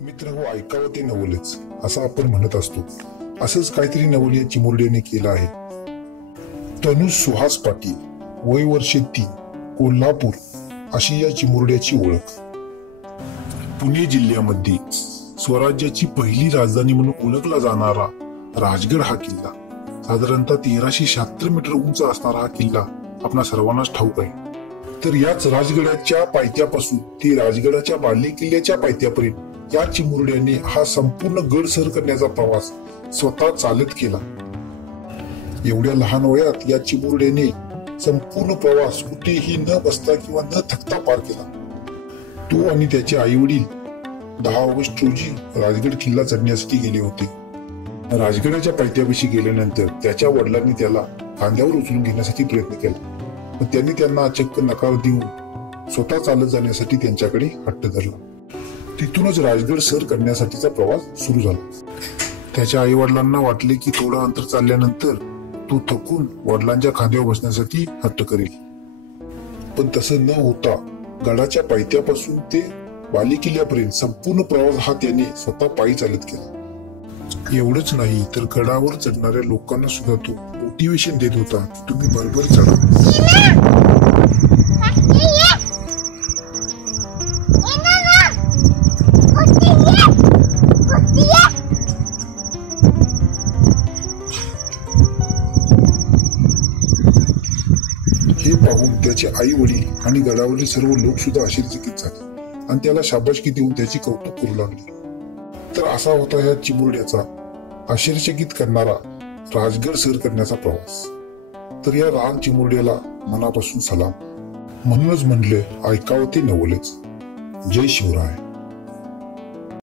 मित्र हो, ऐकावं ते नवलच असं आपण म्हणत असतो. असंच काहीतरी नवल या चिमुरड्याने केलं आहे. तनुज सुहास पाटील, वय वर्षे 3, कोल्हापूर अशी या चिमुरड्याची ओळख. पुणे जिल्ह्यामध्ये स्वराज्याची पहिली राजधानी म्हणून ओळखला जाणारा राजगड हा किल्ला, साधारणतः 1376 मीटर उंच असणारा हा किल्ला आपणा सर्वांनाच ठाऊक आहे. तर याच राजगडाच्या पायथ्यापासून ते राजगडाच्या बाले किल्ल्याच्या पायथ्यापर्यंत या चिमुरड्याने हा संपूर्ण गड सर करण्याचा प्रवास स्वतः चालत केला. एवढ्या लहान वयात या चिमुरड्याने संपूर्ण प्रवास कुठेही न बसता किंवा न थकता पार केला. तो आणि त्याचे आई वडील 10 ऑगस्ट रोजी राजगड किल्ला चढण्यासाठी गेले होते. राजगडाच्या पायथ्यापाशी गेल्यानंतर त्याच्या वडिलांनी त्याला खांद्यावर उचलून घेण्यासाठी प्रयत्न केला, पण त्यांनी त्यांना चक्क नकार देऊन स्वतः चालत जाण्यासाठी त्यांच्याकडे हट्ट धरला. तिथूनच राजगड सर करण्यासाठीचा प्रवास सुरू झाला. त्याच्या आई वडिलांना वाटले की थोडं अंतर चालल्यानंतर तो थकून वडिलांच्या खांद्यावर बसण्यासाठी हट्ट करेल, पण तसं न होता गडाच्या पायथ्यापासून ते बाले किल्ल्यापर्यंत संपूर्ण प्रवास हा त्याने स्वतः पायी चालत केला. एवढंच नाही तर गडावर चढणाऱ्या लोकांना सुद्धा तो मोटिवेशन देत होता, तुम्ही बरोबर चढा. हे पाहून त्याचे आई वडील आणि गडावरील सर्व लोक सुद्धा आश्चर्यचकित झाले आणि त्याला शाबासकी देऊन त्याचे कौतुक करू लागले. तर असा होता ह्या चिमुरड्याचा आश्चर्यचकित करणारा राजगड सर करण्याचा प्रवास. तर या लहान चिमुरड्याला मनापासून सलाम. म्हणूनच म्हणले ऐकावं ते नवलच. जय शिवराय.